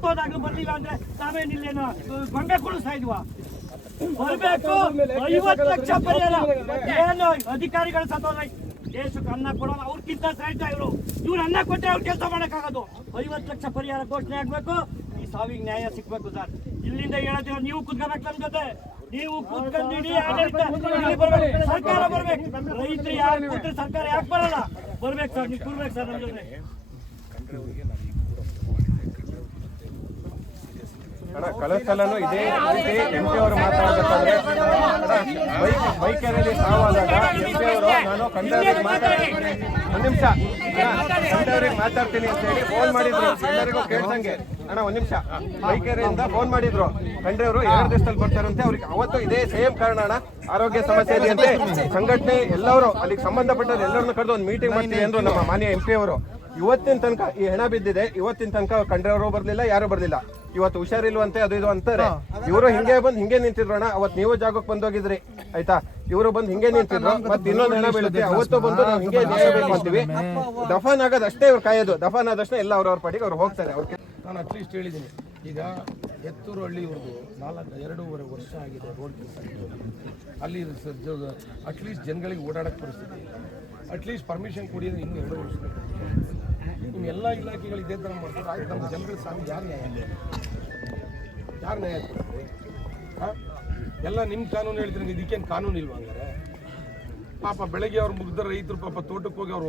ಸತ್ತೋದಾಗ್ಲೂ ಬರ್ಲಿಲ್ಲ ಅಂದ್ರೆ ನಾವೇನಿಲ್ಲೇನೋ ಗೊಂಬೆ ಕುಳಿಸ್ತಾ ಇದ್ವಾ? ಬರ್ಬೇಕು 50 ಲಕ್ಷ ಪರಿಹಾರ. ಏನು ಅಧಿಕಾರಿಗಳು ಸತ್ತೋದ ದೇಶಕ್ಕೆ ಅನ್ನ ಕೊಡೋಣ, ಅವ್ರಕ್ಕಿಂತ ಶ್ರೇಷ್ಠ ಇವ್ರು ಅನ್ನ ಕೊಟ್ಟರೆ ಅವ್ರು ಕೆಲಸ ಮಾಡಕ್ಕಾಗೋದು. 50 ಲಕ್ಷ ಪರಿಹಾರ ಘೋಷಣೆ ಆಗ್ಬೇಕು. ಈ ಸಾವಿಗೆ ನ್ಯಾಯ ಸಿಗ್ಬೇಕು ಸರ್. ಇಲ್ಲಿಂದ ಹೇಳೋದಿಲ್ಲ, ನೀವು ಕುತ್ಕೋಬೇಕು ನಮ್ ಜೊತೆ. ನೀವು ಕೂತ್ಕೊಂಡಿಡಿ, ಸರ್ಕಾರ ಬರ್ಬೇಕು. ರೈತರು ಯಾರು ಕೂತ್ರೆ ಸರ್ಕಾರ ಯಾಕೆ ಬರಲ್ಲ? ಬರ್ಬೇಕು ಸರ್, ನೀವು ಕೂರ್ಬೇಕು ಸರ್ ನಮ್ಮ ಜೊತೆ. ಕಳೆದ ಸಲನೂ ಇದೇ ರೀತಿ MP ಅವರು ಮಾತಾಡಬೇಕಾದ್ರೆ ಬೈಕೇರಿಯಲ್ಲಿ ಸಾವಾದಾಗ MP ಅವರು ನಾನು ಕಂಡವರಿಗೆ ಮಾತಾಡ್ತೀನಿ, ಒಂದ್ ನಿಮಿಷ ಕಂಡವರಿಗೆ ಮಾತಾಡ್ತೀನಿ ಅಂತ ಹೇಳಿ ಫೋನ್ ಮಾಡಿದ್ರು. ಎಲ್ಲರಿಗೂ ಕೇಳ್ಸಂಗೆ ಅಣ್ಣ ಒಂದ್ ನಿಮಿಷ. ಬೈಕೇರಿಯಿಂದ ಫೋನ್ ಮಾಡಿದ್ರು, ಕಂಡ್ರೆಯವರು 2 ದಿವಸದಲ್ಲಿ ಬರ್ತಾರಂತೆ. ಅವ್ರಿಗೆ ಅವತ್ತು ಇದೇ ಸೇಮ್ ಕಾರಣ ಅಣ್ಣ, ಆರೋಗ್ಯ ಸಮಸ್ಯೆ ಇದೆಯಂತೆ. ಸಂಘಟನೆ ಎಲ್ಲರೂ ಅಲ್ಲಿಗೆ ಸಂಬಂಧಪಟ್ಟವ್ರು ಎಲ್ಲರನ್ನು ಕರೆದು ಒಂದು ಮೀಟಿಂಗ್ ಮಾಡ್ತೀವಿ ಅಂದ್ರು ನಮ್ಮ ಮಾನ್ಯ MP ಅವರು. ಇವತ್ತಿನ ತನಕ ಈ ಹೆಣ ಬಿದ್ದಿದೆ, ಇವತ್ತಿನ ತನಕ ಕಂಡ್ರೆಯವರು ಬರ್ಲಿಲ್ಲ, ಯಾರು ಬರ್ಲಿಲ್ಲ. ಇವತ್ತು ಹುಷಾರಿಲ್ವಂತೆ, ಅದು ಇದು ಅಂತಾರೆ. ಇವರು ಹಿಂಗೆ ಬಂದು ಹಿಂಗೆ ನಿಂತಿದ್ರೋಣ. ಅವತ್ತು ನೀವು ಜಾಗಕ್ಕೆ ಬಂದೋಗಿದ್ರಿ ಆಯ್ತಾ, ಇವರು ಬಂದು ಹಿಂಗೆ ನಿಂತಿದ್ರು. ಮತ್ತೆ ಇನ್ನೊಂದು ಹೆಣ ಬೀಳುತ್ತೆ, ಅವತ್ತು ಬಂದು ನಾವು ಹಿಂಗೆ ಬೇಕು ಅಂತೀವಿ. ದಫಾನ್ ಆಗೋದಷ್ಟೇ ಇವ್ರು ಕಾಯೋದು. ದಫಾನ್ ಆದಷ್ಟೇ ಎಲ್ಲ ಅವ್ರವ್ರ ಪಾಟಿಗೆ ಅವ್ರು ಹೋಗ್ತಾರೆ. ಅವ್ರಿಗೆ ನಾನು ಅಟ್ಲೀಸ್ಟ್ ಹೇಳಿದ್ದೀನಿ, ಈಗ ಎತ್ತೂರು ಹಳ್ಳಿಯವ್ರದ್ದು 2.5 ವರ್ಷ ಆಗಿದೆ ರೋಡ್ ಕೆಲಸ. ಅಲ್ಲಿ ಅಟ್ಲೀಸ್ಟ್ ಜನಗಳಿಗೆ ಓಡಾಡೋಕ್ಕೆ ಪರಿಸ್ಥಿತಿ ಇಲ್ಲ. ಅಟ್ಲೀಸ್ಟ್ ಪರ್ಮಿಷನ್ ಕೊಡಿ ಅಂದ್ರೆ ಇನ್ನೂ 2 ವರ್ಷ. ನಿಮ್ಮ ಎಲ್ಲ ಇಲಾಖೆಗಳು ಇದೇ ಥರ ಮಾಡ್ತಾರೆ. ಆಯ್ತು, ನಮ್ಮ ಜನಗಳ ಸಾಕು ಯಾರು ನ್ಯಾಯ ಕೊಡ್ತಾರೆ? ಹಾಂ, ಎಲ್ಲ ನಿಮ್ಮ ಕಾನೂನು ಹೇಳ್ತೀರಿ, ಇದಕ್ಕೇನು ಕಾನೂನು ಇಲ್ವಾ ಹಂಗಾರೆ? ಪಾಪ ಬೆಳಗ್ಗೆ ಅವ್ರು ಮುಗ್ದ ರೈತರು ಪಾಪ ತೋಟಕ್ಕೆ ಹೋಗಿ ಅವ್ರು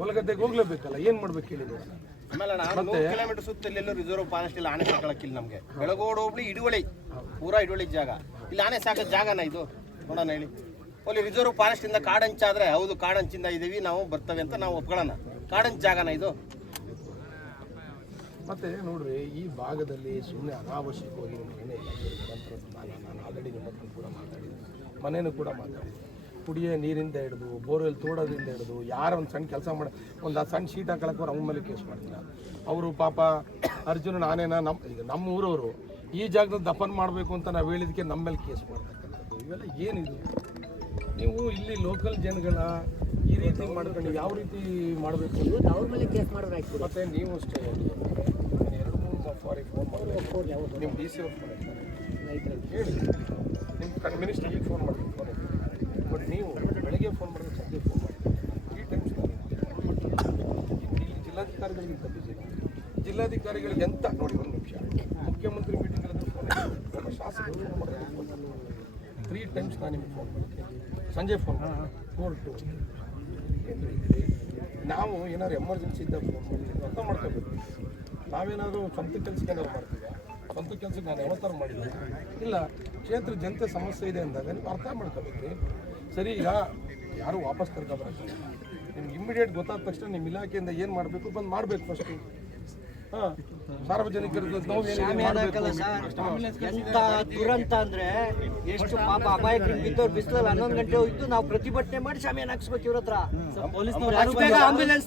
ಹೊಲಗದ್ದೆಗೆ ಹೋಗ್ಲೇಬೇಕಲ್ಲ, ಏನು ಮಾಡ್ಬೇಕು ಹೇಳಿದ್ರು? ಆಮೇಲೆ 100 ಕಿಲೋಮೀಟರ್ ಸುತ್ತಲೆಲ್ಲೂ ರಿಸರ್ವ್ ಫಾರೆಸ್ಟ್ ಇಲ್ಲ. ಆನೆ ಸಾಕಕ್ಕಿಲ್ಲ ನಮಗೆ. ಬೆಳಗೋಡು ಹೋಗ್ಲಿ ಇಡುವಳಿ, ಪೂರಾ ಇಡುವಳಿ ಜಾಗ. ಇಲ್ಲಿ ಆನೆ ಸಾಕೋದು ಜಾಗನ ಇದು? ನೋಡೋಣ ಹೇಳಿ. ಅಲ್ಲಿ ರಿಸರ್ವ್ ಫಾರೆಸ್ಟ್ ಇಂದ ಕಾಡಂಚಾದ್ರೆ ಹೌದು, ಕಾಡಂಚಿಂದ ಇದೀವಿ ನಾವು ಬರ್ತವೆ ಅಂತ ನಾವು ಒಪ್ಕೊಳ್ಳೋಣ. ಕಾಡಂಚ್ ಜಾಗನ ಇದು? ಮತ್ತೆ ನೋಡ್ರಿ, ಈ ಭಾಗದಲ್ಲಿ ಸುಮ್ಮನೆ ಅನಾವಶ್ಯಕವಾಗಿ ಏನೇ ನಾನು ಆಲ್ರೆಡಿ ನಿಮ್ಮ ಹತ್ರ ಕೂಡ ಮಾತಾಡಿದ್ದೀನಿ, ಮನೇನು ಕೂಡ ಮಾತಾಡಿದ್ದೀನಿ. ಕುಡಿಯೋ ನೀರಿಂದ ಹಿಡಿದು ಬೋರ್ವೆಲ್ ತೋಡೋದ್ರಿಂದ ಹಿಡಿದು ಯಾರು ಒಂದು ಸಣ್ಣ ಕೆಲಸ ಮಾಡಿ ಒಂದು ಸಣ್ಣ ಶೀಟ್ ಹಾಕೊಳಕ್ಕೆ ಅವ್ರು ಅವ್ನ ಮೇಲೆ ಕೇಸ್ ಮಾಡ್ತಾರೆ. ಅವರು ಪಾಪ ಅರ್ಜುನ ಆನೆನ ನಮ್ಮ ಊರವರು ಈ ಜಾಗದಲ್ಲಿ ದಫನ್ ಮಾಡಬೇಕು ಅಂತ ನಾವು ಹೇಳಿದಕ್ಕೆ ನಮ್ಮ ಮೇಲೆ ಕೇಸ್ ಮಾಡ್ತಕ್ಕಂಥದ್ದು. ಇವೆಲ್ಲ ಏನಿದು? ನೀವು ಇಲ್ಲಿ ಲೋಕಲ್ ಜನಗಳ ಈ ರೀತಿ ಮಾಡ್ಕೊಂಡು ಯಾವ ರೀತಿ ಮಾಡಬೇಕು ಅವ್ರ ಮೇಲೆ ಕೇಸ್ ಮಾಡಿದ್ರೆ ಆಯ್ತು. ಮತ್ತೆ ನೀವು ಅಷ್ಟೇ 2-3 ಸಾರಿ ಫೋನ್ ಮಾಡಿ ನಿಮ್ಮ DC ಅವ್ರು ಫೋನ್ ಹೇಳಿ, ನಿಮ್ಮ ಮಿನಿಸ್ಟ್ರಿಗೆ ಫೋನ್ ಮಾಡ್ತೀನಿ. ಬಟ್ ನೀವು ಬೆಳಗ್ಗೆ ಫೋನ್ ಮಾಡಿದ್ರೆ ಸಂಜೆ ಫೋನ್ ಮಾಡಿ 3 ಟೈಮ್ಸ್ ಇಲ್ಲಿ ಜಿಲ್ಲಾಧಿಕಾರಿಗಳಿಗಿಂತ ಬಿಸಿ. ಜಿಲ್ಲಾಧಿಕಾರಿಗಳಿಗೆ ಎಂತ ನೋಡಿ, 1 ನಿಮಿಷ ಮುಖ್ಯಮಂತ್ರಿ ಮೀಟಿಂಗ್ ಫೋನ್, ಶಾಸಕರು 3 ಟೈಮ್ಸ್ ನಾನು ನಿಮಗೆ ಫೋನ್ ಮಾಡ್ತೀನಿ, ಸಂಜೆ ಫೋನ್ ಮಾಡಿ ಕೋರ್ಟು. ನಾವು ಏನಾದ್ರು ಎಮರ್ಜೆನ್ಸಿ ಇದ್ದಾಗ ಫೋನ್ ಮಾಡ್ತೀವಿ, ಅರ್ಥ ಮಾಡ್ಕೋಬೇಕು. ನಾವೇನಾದರೂ ಸ್ವಂತ ಕೆಲಸಕ್ಕೆ ನಾವು ಮಾಡ್ತೀವಿ, ಸ್ವಂತ ಕೆಲಸಕ್ಕೆ ನಾನು ಯಾವ ಥರ ಮಾಡಿದ್ದೆ ಇಲ್ಲ. ಕ್ಷೇತ್ರ ಜನತೆ ಸಮಸ್ಯೆ ಇದೆ ಅಂದಾಗ ನೀವು ಅರ್ಥ ಮಾಡ್ಕೋಬೇಕು. ಸರಿ, ಈಗ ಯಾರು ವಾಪಸ್ ಕರ್ಕೊಬರಲ್ಲ. ನಿಮ್ಗೆ ಇಮ್ಮಿಡಿಯೇಟ್ ಗೊತ್ತಾದ ತಕ್ಷಣ ನಿಮ್ಮ ಇಲಾಖೆಯಿಂದ ಏನು ಮಾಡಬೇಕು ಬಂದು ಮಾಡಬೇಕು ಫಸ್ಟು. ಹಾಂ, ಸಾರ್ವಜನಿಕರ ಎಂತ ದುರಂತ ಅಂದ್ರೆ ಎಷ್ಟು ಪಾಪ ಅಪಾಯಕ್ಕೆ ಬಿದ್ದವ್ರು ಬಿಸಿಲಲ್ಲಿ 11 ಗಂಟೆ ಹೋಯ್ತು. ನಾವು ಪ್ರತಿಭಟನೆ ಮಾಡಿ ಶಾಮಿಯಾನ ಹಾಕ್ಸ್ಬೇಕು ಇವ್ರ ಹತ್ರ. ಆಂಬ್ಯುಲೆನ್ಸ್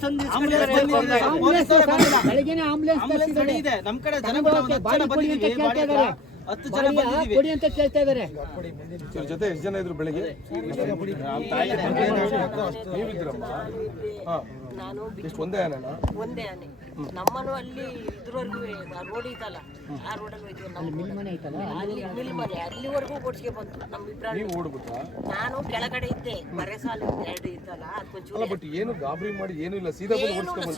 ಬೆಳಗ್ಗೆನೆ ಆಂಬ್ಯುಲೆನ್ಸ್ ಇದೆ ನಮ್ಮ ಕಡೆ. 10 ಜನ ಕೊಡಿ ಅಂತ ಕೇಳ್ತಾ ಇದಾರೆ. ಜೊತೆ ಎಷ್ಟು ಜನ ಇದ್ರು ಬೆಳಗ್ಗೆ? ನೀವಿದ್ರಮ್ಮ? ನಾನು ಎಷ್ಟು ಒಂದೇ ಆನೆ? ನಮ್ಮನು ಅಲ್ಲಿ ಇದ್ರವರೆಗೂ ರೋಡ್ ಐತಲ್ಲ, ಆ ರೋಡಲ್ಲಿ ಹೋಯ್ತೀವಿ. ನಮ್ಮ ಮಿಲ್ ಮನೆ ಅಲ್ಲಿವರೆಗೂ ಓಡಿಸ್ಕೆ ಬಂತು. ನೀವು ಓಡ್ಬಿಟ್ಟ? ನಾನು ಕೆಳಗಡೆ ಇದ್ದೆ, ಮರೆ ಸಾಲು 2 ಇತ್ತಲ್ಲ, ಅದಕ್ಕೊಂಚೂರು ಬಟ್ ಏನು ಗಾಬರಿ ಮಾಡಿ ಏನು ಇಲ್ಲ, ಸೀದಾ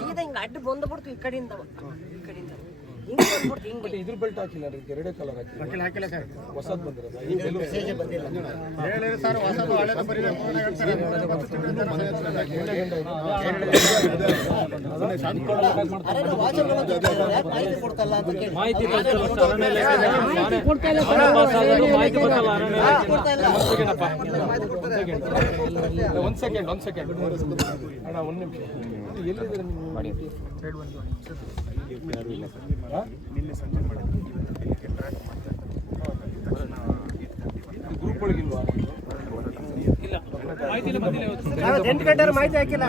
ಸೀದಾ ಹಿಂಗೆ ಅಡ್ಡ ಬಂದ್ಬಿಡ್ತು. ಈ ಕಡೆಯಿಂದ ಹಿಂಗೆ ಬಂದ್ಬಿಡ್ತು. ಹಿಂಗೆ ಇದ್ರ ಬೆಲ್ಟ್ ಹಾಕಿಲ್ಲ, 2 ಕಲರ್ ಹಾಕಿಲ್ಲ ಸರ್. ಹೊಸದು ಬಂದಿರೋದು ಒಂದ್ ಸೆಕೆಂಡ್ ಅಣ್ಣ, 1 ನಿಮಿಷ. ಎಲ್ಲಿದ್ದೀರ ನೀವು? ನಿನ್ನೆ ಸಂಜೆ ಗ್ರೂಪ್ ಒಳಗಿಲ್ವಾ? 8 ಗಂಟೆ ಮಾಹಿತಿ ಹಾಕಿಲ್ಲ.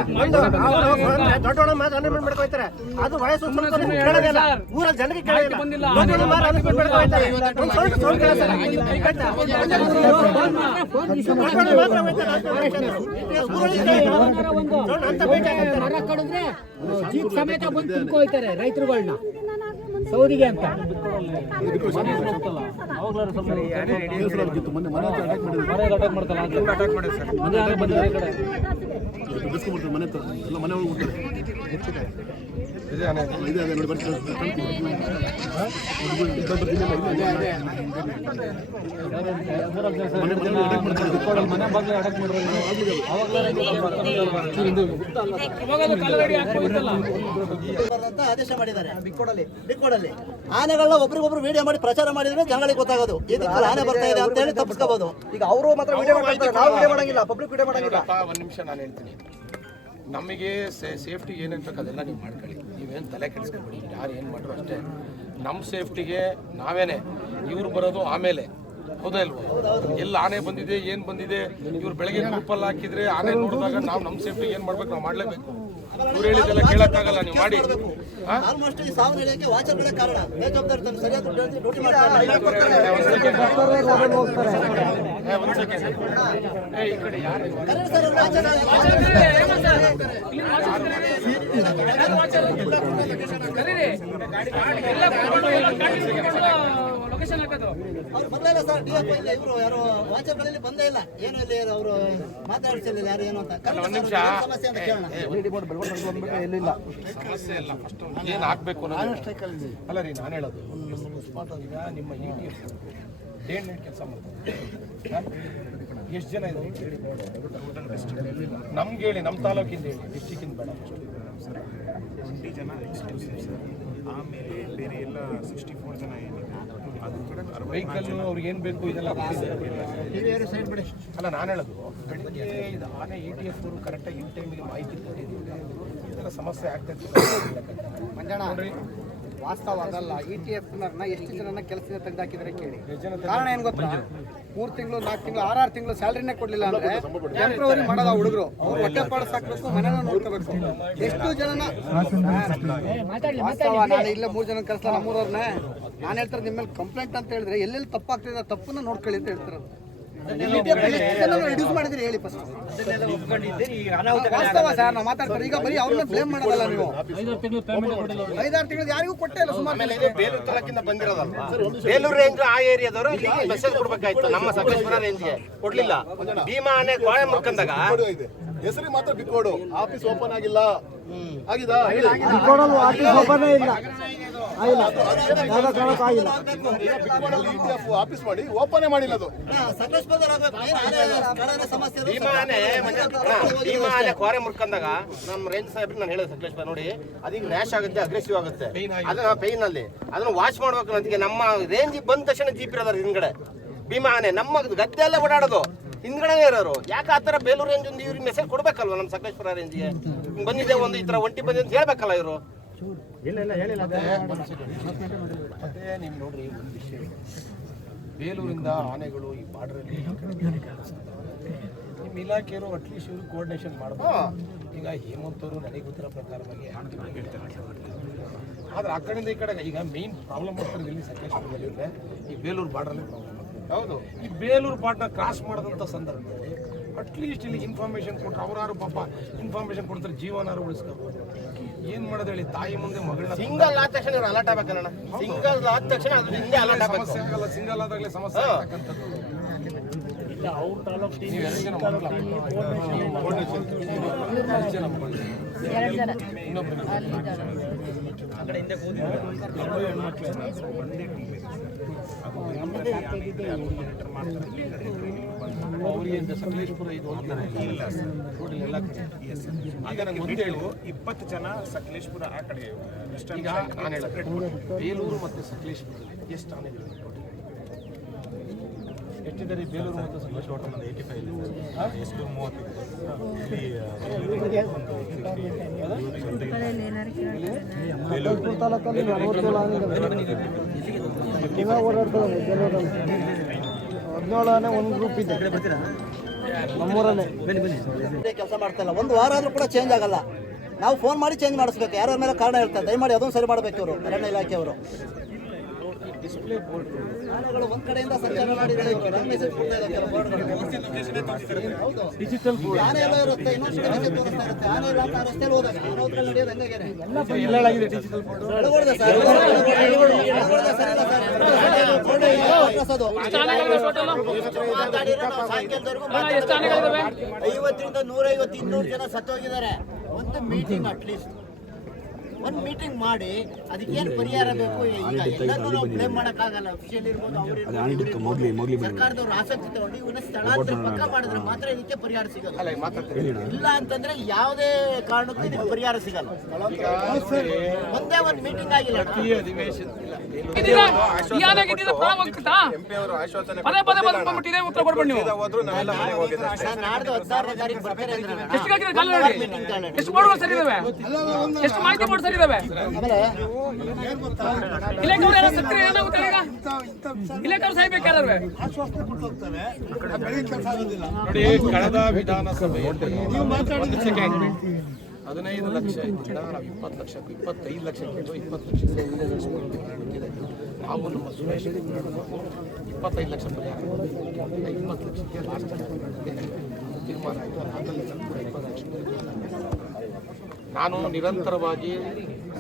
ದೊಡ್ಡ ಮಾತು ಅನೌನ್ಸ್ಮೆಂಟ್ ಮಾಡ್ಕೊಳ್ತಾರೆ. ಅದು ವಯಸ್ಸು ಕೇಳೋದಿಲ್ಲ, ಊರಲ್ಲಿ ಜನರಿಗೆ ಕೇಳೋದಿಲ್ಲ. ಮರ ಕಡಿದ್ರೆ ಜೀಪ್ ಸಮೇತ ಬಂದು ತಿನ್ಕೊಳ್ತಾರೆ ರೈತರುಗಳನ್ನ. ಸೌದಿಗೆ ಅಂತ ಆದೇಶ ಮಾಡಿದ್ದಾರೆ ಬಿಕ್ಕೋಡಲ್ಲಿ ಆನೆಗಳನ್ನ ಒಬ್ರಿಗೊಬ್ರು ವಿಡಿಯೋ ಮಾಡಿ ಪ್ರಚಾರ ಮಾಡಿದ್ರೆ ಜನಗಳಿಗೆ ಗೊತ್ತಾಗೋದು ಇದಕ್ಕೆ ಆನೆ ಬರ್ತಾ ಇದೆ ಅಂತ ಹೇಳಿ ತಪ್ಪಿಸ್ಕೋಬಹುದು. ಈಗ ಅವರು ಮಾತ್ರ ವಿಡಿಯೋ ಮಾಡ್ತಾರೆ, ನಾವು ವಿಡಿಯೋ ಮಾಡಂಗಿಲ್ಲ, ಪಬ್ಲಿಕ್ ವಿಡಿಯೋ ಮಾಡಂಗಿಲ್ಲ. ಒಂದು ನಿಮಿಷ ನಾನು ಹೇಳ್ತೀನಿ, ನಮಗೆ ಸೇಫ್ಟಿ ಏನೇನು ಬೇಕು ಅದೆಲ್ಲ ನೀವು ಮಾಡ್ಕೊಳ್ಳಿ, ನೀವೇನು ತಲೆ ಕೆಡಿಸ್ಕೊಬೇಡಿ, ಯಾರು ಏನು ಮಾಡ್ರು ಅಷ್ಟೇ. ನಮ್ಮ ಸೇಫ್ಟಿಗೆ ನಾವೇನೆ, ಇವ್ರು ಬರೋದು ಆಮೇಲೆ, ಹೌದಾ ಇಲ್ವಾ? ಎಲ್ಲ ಆನೆ ಬಂದಿದೆ ಏನು ಬಂದಿದೆ, ಇವ್ರು ಬೆಳಗ್ಗೆ ಗ್ರೂಪಲ್ಲಿ ಹಾಕಿದ್ರೆ ಆನೆ ನೋಡಿದಾಗ ನಾವು ನಮ್ಮ ಸೇಫ್ಟಿಗೆ ಏನು ಮಾಡ್ಬೇಕು ನಾವು ಮಾಡಲೇಬೇಕು. ಇವ್ರು ಹೇಳಿದೆಲ್ಲ ಕೇಳೋಕ್ಕಾಗಲ್ಲ, ನೀವು ಮಾಡಿ. ಆಲ್ಮೋಸ್ಟ್ ಈ ಸಾವು ನಡೆಯಕ್ಕೆ ವಾಚರ್ಗಳೇ ಕಾರಣ. ಬೇಜವಾಬ್ದಾರಿ ಸರಿಯಾದ ಡ್ಯೂಟಿ ಮಾಡ್ತಾರೆ. ಒಂದು ಸೆಕೆಂಡ್, ಈ ಕಡೆ ಯಾರು ಅವ್ರು ಬಂದೇ ಇಲ್ಲ ಸರ್, DFO ಇಲ್ಲ, ಇವರು ಯಾರು ವಾಚರ್ಗಳಲ್ಲಿ ಬಂದೇ ಇಲ್ಲ, ಏನು ಇಲ್ಲಿ ಅವರು ಮಾತಾಡ್ತಿರ್ಲಿಲ್ಲ ಯಾರು ಏನು ಅಂತ. ಸಮಸ್ಯೆ ಅಂತ ಕೇಳೋಣ. ಸಮಸ್ಯೆ ಇಲ್ಲ, ಫಸ್ಟ್ ಏನು ಹಾಕ್ಬೇಕು ಅನ್ನೋದು ಅಲ್ಲ ರೀ ನಾನು ಹೇಳೋದು. ಈಗ ನಿಮ್ಮ ETF ಡೇ ಅಂಡ್ ನೈಟ್ ಕೆಲಸ ಮಾಡ್ತಾರೆ, ಎಷ್ಟು ಜನ ಇದೆ ನಮ್ಗೆ ಹೇಳಿ, ನಮ್ಮ ತಾಲೂಕಿಂದ ಹೇಳಿ, ಡಿಸ್ಟಿಕ್ಕಿಂದ ಬೇಡ. 20 ಜನ ಆಮೇಲೆ ಬೇರೆ ಎಲ್ಲ 64 ಜನ ಏನಿದೆ ಅದು ಕೂಡ ವೆಹಿಕಲ್ ಅವ್ರಿಗೆ ಏನು ಬೇಕು ಇದೆಲ್ಲ ಅಲ್ಲ ನಾನು ಹೇಳೋದು. ಬೆಳಿಗ್ಗೆ ಇದು ಆನೆ ETF ಅವರು ಕರೆಕ್ಟಾಗಿ ಇನ್ ಟೈಮಿಗೆ ಮಾಹಿತಿ ಕೊಟ್ಟಿದ್ದೀವಿ, ಇದೆಲ್ಲ ಸಮಸ್ಯೆ ಆಗ್ತೈತೆ. ವಾಸ್ತವ ಅದಲ್ಲ. ETF ಎಷ್ಟು ಜನನ ಕೆಲಸದಿಂದ ತೆಗೆದಾಕಿದ್ರೆ ಕೇಳಿ. ಕಾರಣ ಏನು ಗೊತ್ತಾ? 3 ತಿಂಗಳು 4 ತಿಂಗಳು 6 ತಿಂಗಳು ಸ್ಯಾಲರಿನೇ ಕೊಡ್ಲಿಲ್ಲ ಅಂದ್ರೆ ಟೆಂಪ್ರವರಿ ಮಾಡೋದ ಹುಡುಗರು, ಅವ್ರು ಹೊಟ್ಟೆ ಪಾಡು ಸಾಕ್ಬೇಕು, ಮನೆನ ನೋಡ್ಕೋಬೇಕು. ಎಷ್ಟು ಜನನ ವಾಸ್ತವ. ನಾನು ಇಲ್ಲ 3 ಜನ ಕಳಿಸ್ಲಾ ನಮ್ಮೂರವ್ರನ್ನೇ. ನಾನು ಹೇಳ್ತಾರೆ ನಿಮ್ಮ ಮೇಲೆ ಕಂಪ್ಲೇಂಟ್ ಅಂತ ಹೇಳಿದ್ರೆ ಎಲ್ಲೆಲ್ಲಿ ತಪ್ಪಾಗ್ತಿದೆ ತಪ್ಪನ್ನ ನೋಡ್ಕೊಳ್ಳಿ ಅಂತ ಹೇಳ್ತಾರೆ. ರಿಡ್ಯೂಸ್ ಮಾಡಿದ್ರಿ ಹೇಳಿ ಫಸ್ಟ್. ವಾಸ್ತವ ಸರ್, ನಾವು ಮಾತಾಡ್ತಾರೆ. ಈಗ ಬರೀ ಅವ್ರನ್ನ ಬ್ಲೇಮ್ ಮಾಡೋದಲ್ಲ ನೀವು. 5-6 ತಿಂಗಳು ಯಾರಿಗೂ ಕೊಟ್ಟೇ ಇಲ್ಲ. ಸುಮಾರು ಬೇಲೂರು ತಾಲೂಕಿಂದ ಬಂದಿರೋದಲ್ವಾ, ಬೇಲೂರು ರೇಂಜ್ ಆ ಏರಿಯಾದವರು ಮೆಸೇಜ್ ಕೊಡ್ಬೇಕಾಯ್ತು, ನಮ್ಮ ಸಕಲೇಶ್ಪುರ ರೇಂಜ್ಗೆ ಕೊಡ್ಲಿಲ್ಲ. ಭೀಮಾ ಆನೆ ಕೋಳೆ ಮುರ್ಕಂದಾಗ ಹೆಸರಿಗೆ ಮಾತ್ರ ಬಿಕ್ಕೋಡು ಆಫೀಸ್ ಓಪನ್ ಆಗಿಲ್ಲ, ಆಗಿದಾ ಆಫೀಸ್ ಮಾಡಿ ಓಪನ್ ಮಾಡಿಲ್ಲ. ಅದು ಭೀಮಾ ಆನೆ ಕೋರೆ ಮುರ್ಕಂದಾಗ ನಮ್ಮ ರೇಂಜ್ ಸಾಹೇಬ್ರಿಗೆ ನಾನು ಹೇಳಿದೆ, ಸಕಲೇಶ್ಪುರ ನೋಡಿ ಅದೀಗ ರ್ಯಾಶ್ ಆಗುತ್ತೆ, ಅಗ್ರೆಸಿವ್ ಆಗುತ್ತೆ, ಅದನ್ನ ಪೈನ್ ಅಲ್ಲಿ ಅದನ್ನ ವಾಚ್ ಮಾಡ್ಬೇಕು ಅಂತಿಗೆ. ನಮ್ಮ ರೇಂಜ್ ಬಂದ ತಕ್ಷಣ ಜೀಪ್ ಇರೋದಾರ ಹಿಂದ್ಗಡೆ ಭೀಮಾ ಆನೆ, ನಮ್ಮ ಗದ್ದೆ ಎಲ್ಲ ಓಡಾಡೋದು ಹಿಂದ್ಗಡೆ ಇರೋರು. ಯಾಕೆ ಆ ಥರ ಬೇಲೂರು ರೇಂಜ್ ಒಂದು ಇವ್ರಿಗೆ ಮೆಸೇಜ್ ಕೊಡ್ಬೇಕಲ್ವ, ನಮ್ಮ ಸಕಲೇಶ್ಪುರ ರೇಂಜ್ಗೆ ಬಂದಿದೆ ಒಂದು ಈ ಥರ ಒಂಟಿ ಬಂದಿದೆ ಅಂತ ಹೇಳ್ಬೇಕಲ್ಲ ಇವರು. ಮತ್ತೆ ನೀವು ನೋಡ್ರಿ ಒಂದು ವಿಷಯ, ಬೇಲೂರಿಂದ ಆನೆಗಳು ಈ ಬಾರ್ಡ್ರಲ್ಲಿ ನಿಮ್ಮ ಇಲಾಖೆಯವರು ಅಟ್ಲೀಸ್ಟ್ ಇವರು ಕೋಆರ್ಡಿನೇಷನ್ ಮಾಡ್ಬೋದು. ಈಗ ಹೇಮಂತ್ ಅವರು ನನಗೆ ಗೊತ್ತಿರೋ ಪ್ರಕಾರವಾಗಿ ಆದ್ರೆ ಆ ಕಡೆಯಿಂದ ಈ ಕಡೆ ಈಗ ಮೇನ್ ಪ್ರಾಬ್ಲಮ್ ಆಗ್ತಿರೋದು ಇಲ್ಲಿ ಸಕಲೇಶ್ಪುರದಲ್ಲಿ ಇದ್ರೆ ಈ ಬೇಲೂರು ಬಾರ್ಡ್ರಲ್ಲಿ ಪ್ರಾಬ್ಲಮ್. ಹೌದು, ಈ ಬೇಲೂರು ಬಾರ್ಡ್ನ ಕ್ರಾಸ್ ಮಾಡೋದಂಥ ಸಂದರ್ಭದಲ್ಲಿ ಅಟ್ಲೀಸ್ಟ್ ಇಲ್ಲಿ ಇನ್ಫಾರ್ಮೇಶನ್ ಕೊಟ್ಟರೆ ಅವರಾರು ಪಾಪ ಇನ್ಫಾರ್ಮೇಶನ್ ಕೊಡ್ತಾರೆ, ಜೀವನಾರು ಉಳಿಸ್ಕೋಬೋದು. ಏನ್ ಮಾಡೋದು ಹೇಳಿ, ತಾಯಿ ಮುಂದೆ ಮಗಳನ್ನ ಸಿಂಗಲ್ ಆದ ತಕ್ಷಣ ಇವ್ರು ಅಲರ್ಟ್ ಆಗ್ಬೇಕಲ್ಲ. ಸಿಂಗಲ್ ಆದ ತಕ್ಷಣ ಅದು ಹಿಂದೆ ಅಲರ್ಟ್ ಆಗಬೇಕು. ಸಮಸ್ಯೆ ಆಗಲ್ಲ, ಸಿಂಗಲ್ ಆದಾಗಲೇ ಸಮಸ್ಯೆ ಆಗ್ತಕ್ಕಂಥದ್ದು. ನೀವು 2 ಜನ ಮಕ್ಕಳ ಅವರಿಗೆ ಸಕಲೇಶ್ಪುರ ಇದು ಹೋಗ್ತಾರೆ ಇಲ್ಲ ಸರ್, ಎಲ್ಲ ಕಡೆ. ಈಗ ನಂಗೆ ಒಂದು ಹೇಳು, 20 ಜನ ಸಕಲೇಶ್ಪುರ ಆ ಕಡೆ ಈಗ ನಾನು ಹೇಳೋದು ಬೇಲೂರು ಮತ್ತು ಸಕಲೇಶ್ಪುರ ಎಷ್ಟು ಆನೆಗಳು ಎಷ್ಟಿದ್ದಾರೆ? ಬೇಲೂರು ಮತ್ತು ಸಕಲೇಶ್ಪುರ 85 ಎಷ್ಟು 30 ಒಂದು ಗ್ರೂಪ್ ಇದೆ ನಮ್ಮೂರಲ್ಲೇ ಕೆಲಸ ಮಾಡ್ತಾ ಇಲ್ಲ. 1 ವಾರ ಆದ್ರೂ ಕೂಡ ಚೇಂಜ್ ಆಗಲ್ಲ. ನಾವು ಫೋನ್ ಮಾಡಿ ಚೇಂಜ್ ಮಾಡಿಸ್ಬೇಕು. ಯಾರ್ಯಾರ ಮೇಲೆ ಕಾರಣ ಇರ್ತಾರೆ, ದಯಮಾಡಿ ಅದೊಂದು ಸರಿ ಮಾಡಬೇಕು ಇವರು ಅರಣ್ಯ ಇಲಾಖೆಯವರು. ಡಿಸ್ಪ್ಲೇ ಬೋರ್ಡ್ ಆನೆಗಳು ಒಂದ್ ಕಡೆಯಿಂದ ಸಂಚಾರ ಮಾಡಿದ್ರೆ ಮೆಸೇಜ್ ಕೊಡ್ತಾ ಇದ್ದಾರೆ ಕೆಲವು ಬೋರ್ಡ್ಗಳು. ಹೌದು. ಡಿಜಿಟಲ್ ಬೋರ್ಡ್ ಆನೆ ಎಲ್ಲ ಇರುತ್ತೆ, ಇನ್ನೊಂದು ಕಡೆ ಮೆಸೇಜ್ ತೋರಿಸ್ತಾ ಇರುತ್ತೆ. ಆನೆ ಇಲ್ಲ ಅಂತ ರಸ್ತೆಯಲ್ಲಿ ಹೋದಾಗ ಅನಾಹುತಗಳು ನಡೆಯೋದು ಹಂಗಾಗೇನೆ. ಎಲ್ಲಾಗಿದೆ ಡಿಜಿಟಲ್ ಬೋರ್ಡ್. ಬೆಳಗೊಳ್ದೆ ಸರ್, ಬೆಳಗೊಳ್ದೆ ಸರಿ ಇಲ್ಲ ಸರ್. ಬೋರ್ಡ್ ಇಲ್ಲ, ವಾಪಸ್ ಅದು. 50ರಿಂದ 150 200 ಜನ ಸತ್ತೋಗಿದ್ದಾರೆ. ಒಂದು ಮೀಟಿಂಗ್ ಅಟ್ಲೀಸ್ಟ್ ಒಂದು ಮೀಟಿಂಗ್ ಮಾಡಿ ಅದಕ್ಕೇನು ಪರಿಹಾರ ಬೇಕು. ಈಗ ಎಲ್ಲರೂ ನಾವು ಬ್ಲೇಮ್ ಮಾಡೋಕ್ಕಾಗಲ್ಲ. ಅಫಿಷಿಯಲ್ ಇರ್ಬೋದು, ಅವರು ಸರ್ಕಾರದವ್ರು ಆಸಕ್ತಿ ತಗೊಂಡು ಇವನ್ನ ಸ್ಥಳಾಂತರ ಪಕ್ಕ ಮಾಡಿದ್ರೆ ಮಾತ್ರ ಇದಕ್ಕೆ ಪರಿಹಾರ ಸಿಗಲ್ಲ. ಇಲ್ಲ ಅಂತಂದ್ರೆ ಯಾವುದೇ ಕಾರಣಕ್ಕೂ ಇದಕ್ಕೆ ಪರಿಹಾರ ಸಿಗಲ್ಲ. ಒಂದೇ ಒಂದು ಮೀಟಿಂಗ್ ಆಗಿಲ್ಲ. ಈ ಅಧಿವೇಶನ ಇಲ್ಲ. MP ಅವರು ಆಶ್ವಾಸನೆ ನಾಡ್ದು 16ನೇ ತಾರೀಕು ಬರ್ತಾರೆ ಅಂದ್ರೆ ಮೀಟಿಂಗ್ ನೋಡಿ, ಕಳೆದ ವಿಧಾನಸಭೆಯಲ್ಲಿ 15 ಲಕ್ಷ ಇತ್ತು. ನಾವು 20 ಲಕ್ಷಕ್ಕೂ 25 ಲಕ್ಷಕ್ಕೆ 20 ಲಕ್ಷಕ್ಕೆ ನಾವು ನಮ್ಮ ಸುರೇಶ್ 25 ಲಕ್ಷ ಪರಿಹಾರ 20 ಲಕ್ಷಕ್ಕೆ ಲಾಸ್ಟ್ ತೀರ್ಮಾನ ಆಯಿತು. 20 ಲಕ್ಷ. ನಾನು ನಿರಂತರವಾಗಿ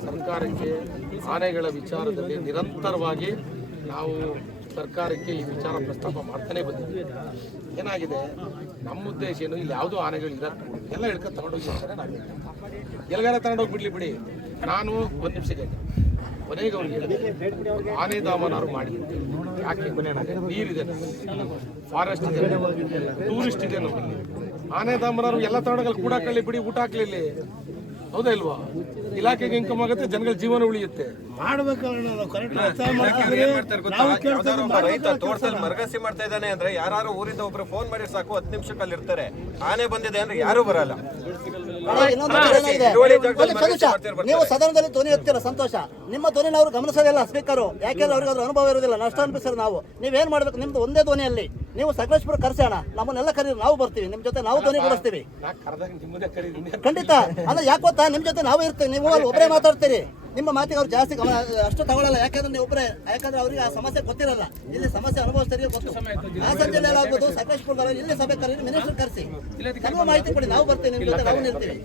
ಸರ್ಕಾರಕ್ಕೆ ಆನೆಗಳ ವಿಚಾರದಲ್ಲಿ ನಿರಂತರವಾಗಿ ನಾವು ಸರ್ಕಾರಕ್ಕೆ ಈ ವಿಚಾರ ಪ್ರಸ್ತಾಪ ಮಾಡ್ತಾನೆ ಬಂದಿದ್ದೀವಿ. ಏನಾಗಿದೆ, ನಮ್ಮ ಉದ್ದೇಶ ಏನು, ಇಲ್ಲಿ ಯಾವುದೋ ಆನೆಗಳು ಇರತ್ತೆ, ಎಲ್ಲ ಹಿಡ್ಕೊಂಡು ತಗೊಂಡೋಗಿರ್ತಾರೆ. ನಾವು ಎಲ್ಲಿಗಾರ ತಗೊಂಡೋಗಿ ಬಿಡ್ಲಿ ಬಿಡಿ. ನಾನು ಒಂದು ನಿಮಿಷಕ್ಕೆ ಕೊನೆಗೆ ಅವ್ರಿಗೆ ಹೇಳಿದೆ, ಆನೆ ಧಾಮನಾರು ಮಾಡಿ. ಯಾಕೆ ನೀರಿದೆ, ಫಾರೆಸ್ಟ್ ಇದೆ, ಟೂರಿಸ್ಟ್ ಇದೆ ನಮ್ಮಲ್ಲಿ. ಆನೆ ಧಾಮನಾರು ಎಲ್ಲ ತಗೊಂಡೋಗಲ್ಲಿ ಕೂಡ ಕಳ್ಳಿ ಬಿಡಿ, ಊಟ ಹಾಕ್ಲಿ. ಹೌದಾ ಇಲ್ವಾ? ಇಲಾಖೆಗೆ ಇನ್ಕಮ್ ಆಗುತ್ತೆ, ಜನಗಳ ಜೀವನ ಉಳಿಯುತ್ತೆ. ರೈತ ತೋಟದಲ್ಲಿ ಮರಗಸಿ ಮಾಡ್ತಾ ಇದ್ದಾನೆ ಅಂದ್ರೆ ಯಾರು ಊರಿಂದ ಒಬ್ರು ಫೋನ್ ಮಾಡಿ ಸಾಕು, 10 ನಿಮಿಷಕ್ಕೆ ಅಲ್ಲಿ ಇರ್ತಾರೆ. ಆನೆ ಬಂದಿದೆ ಅಂದ್ರೆ ಯಾರು ಬರಲ್ಲ. ಇನ್ನೊಂದು ಕಡೆ ಇದೆ. ನೀವು ಸದನದಲ್ಲಿ ಧ್ವನಿ ಎತ್ತೀರ, ಸಂತೋಷ. ನಿಮ್ಮ ಧ್ವನಿನ ಅವರು ಗಮನಿಸೋದಿಲ್ಲ ಸ್ಪೀಕರು. ಯಾಕೆಂದ್ರೆ ಅವ್ರಿಗೆ ಅದ್ರ ಅನುಭವ ಇರೋದಿಲ್ಲ, ನಷ್ಟ ಅನ್ಪಿಸ್ತಾರೆ. ನಾವು ನೀವೇನ್ ಮಾಡ್ಬೇಕು, ನಿಮ್ದು ಒಂದೇ ಧ್ವನಿಯಲ್ಲಿ ನೀವು ಸಕಲೇಶ್ಪುರ ಕರ್ಸೋಣ, ನಮ್ಮನ್ನೆಲ್ಲ ಕರೀರಿ, ನಾವು ಬರ್ತೀವಿ ನಿಮ್ ಜೊತೆ, ನಾವು ಧ್ವನಿ ಕೊಡಿಸ್ತೀವಿ ಖಂಡಿತ. ಅಂದ್ರೆ ಯಾಕೆ ಗೊತ್ತಾ, ನಿಮ್ ಜೊತೆ ನಾವು ಇರ್ತೀವಿ. ನೀವು ಅಲ್ಲಿ ಒಬ್ಬರೇ ಮಾತಾಡ್ತೀರಿ, ನಿಮ್ಮ ಮಾತಿಗೆ ಅವ್ರು ಜಾಸ್ತಿ ಗಮನ ಅಷ್ಟು ತಗೊಳ್ಳಲ್ಲ. ಯಾಕಂದ್ರೆ ನೀವು ಒಬ್ಬರೇ, ಯಾಕಂದ್ರೆ ಅವ್ರಿಗೆ ಆ ಸಮಸ್ಯೆ ಗೊತ್ತಿರಲ್ಲ. ಇಲ್ಲಿ ಸಮಸ್ಯೆ ಅನುಭವಿಸ್ತಾರೆ ಗೊತ್ತು. ಆ ಸಂಜೆಯಲ್ಲಿ ಆಗ್ಬೋದು, ಸಕಲೇಶ್ಪುರದಲ್ಲಿ ಇಲ್ಲಿ ಸಭೆ ಕರೀರಿ, ಮಿನಿಸ್ಟರ್ ಕರೆಸಿ, ನಮಗೂ ಮಾಹಿತಿ ಕೊಡಿ, ನಾವು ಬರ್ತೀವಿ, ನಿಮ್ ಜೊತೆ ನಾವು ನಿಲ್ತೀವಿ.